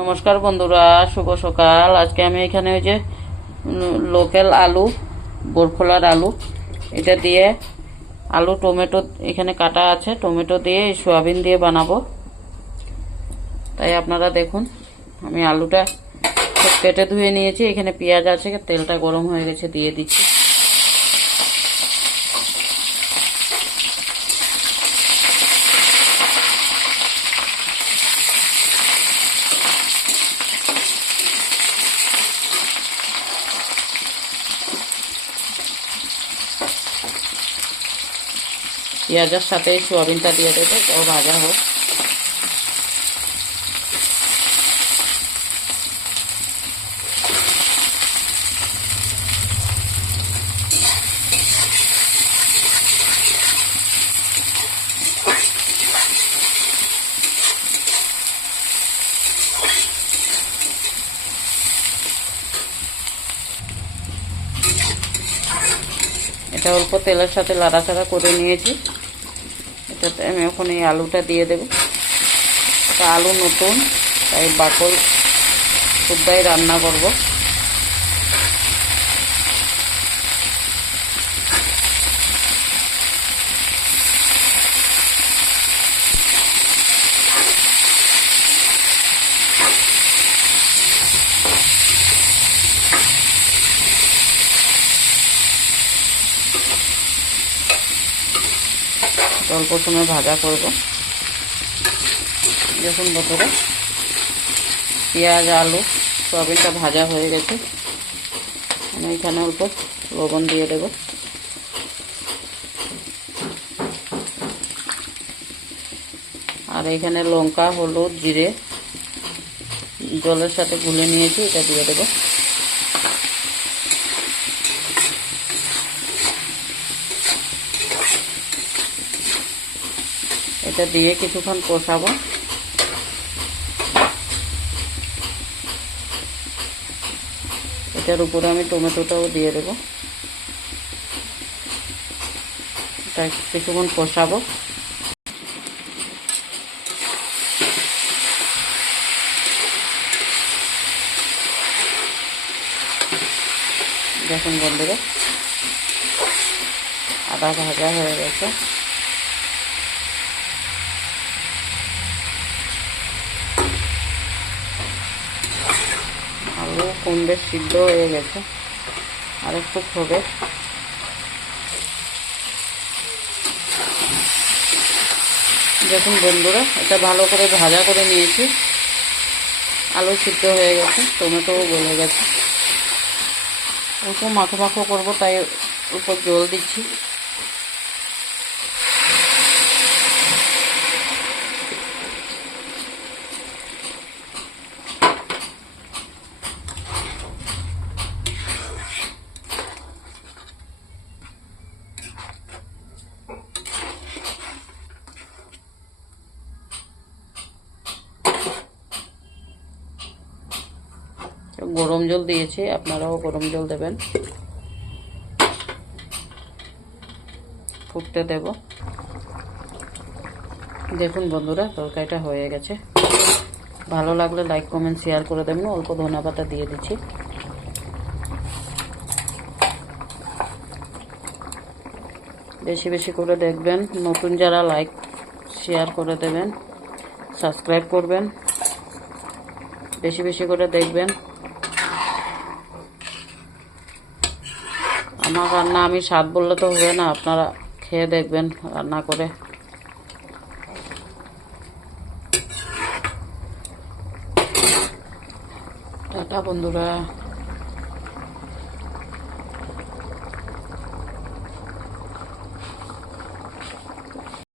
নমস্কার বন্ধুরা, শুভ সকাল। আজকে আমি এখানে ওই যে লোকাল আলু, বোরখোলার আলু, এটা দিয়ে আলু টমেটো এখানে কাটা আছে, টমেটো দিয়ে সয়াবিন দিয়ে বানাবো। তাই আপনারা দেখুন, আমি আলুটা কেটে ধুয়ে নিয়েছি। এখানে পেঁয়াজ আছে, তেলটা গরম হয়ে গেছে, দিয়ে দিচ্ছি। পেঁয়াজের সাথে সোয়াবিনটা দিয়ে দেবো, ও ভাজা হোক। এটা অল্প তেলের সাথে লাড়াচাড়া করে নিয়েছি। এটাতে আমি এখন এই আলুটা দিয়ে দেব। এটা আলু নতুন, তাই বাকল শুদ্ধাই রান্না করব। অল্প সময় ভাজা করব। দেখুন বন্ধুরা, পেঁয়াজ আলু সয়াবিনটা ভাজা হয়ে গেছে। আমি এখানে অল্প লবণ দিয়ে দেব। আর এখানে লঙ্কা, হলুদ, জিরে জলের সাথে গুলে নিয়েছি, এটা দিয়ে দেব। এটা দিয়ে কিছুক্ষণ কষাবো। এটার উপরে আমি টমেটোটাও দিয়ে দেব। এটা কিছুক্ষণ কষাবো। দেখুন বন্ধুরা, আদা ভাজা হয়ে গেছে। আলু কম বেশ সিদ্ধ হয়ে গেছে, আর একটু হবে। দেখুন বন্ধুরা, এটা ভালো করে ভাজা করে নিয়েছি। আলু সিদ্ধ হয়ে গেছে, টমেটোও গলে গেছে। অল্প মাখো মাখো করবো, তাই অল্প জল দিচ্ছি। গরম জল দিয়েছি, আপনারাও গরম জল দেবেন। ফুটতে দেব। দেখুন বন্ধুরা, তরকারিটা হয়ে গেছে। ভালো লাগলে লাইক কমেন্ট শেয়ার করে দেবেন। অল্প ধনেপাতা দিয়ে দিচ্ছি। বেশি বেশি করে দেখবেন। নতুন যারা লাইক শেয়ার করে দেবেন, সাবস্ক্রাইব করবেন। বেশি বেশি করে দেখবেন। আমার রান্না আমি স্বাদ বললে তো হবে না, আপনারা খেয়ে দেখবেন রান্না করে। টাটা বন্ধুরা।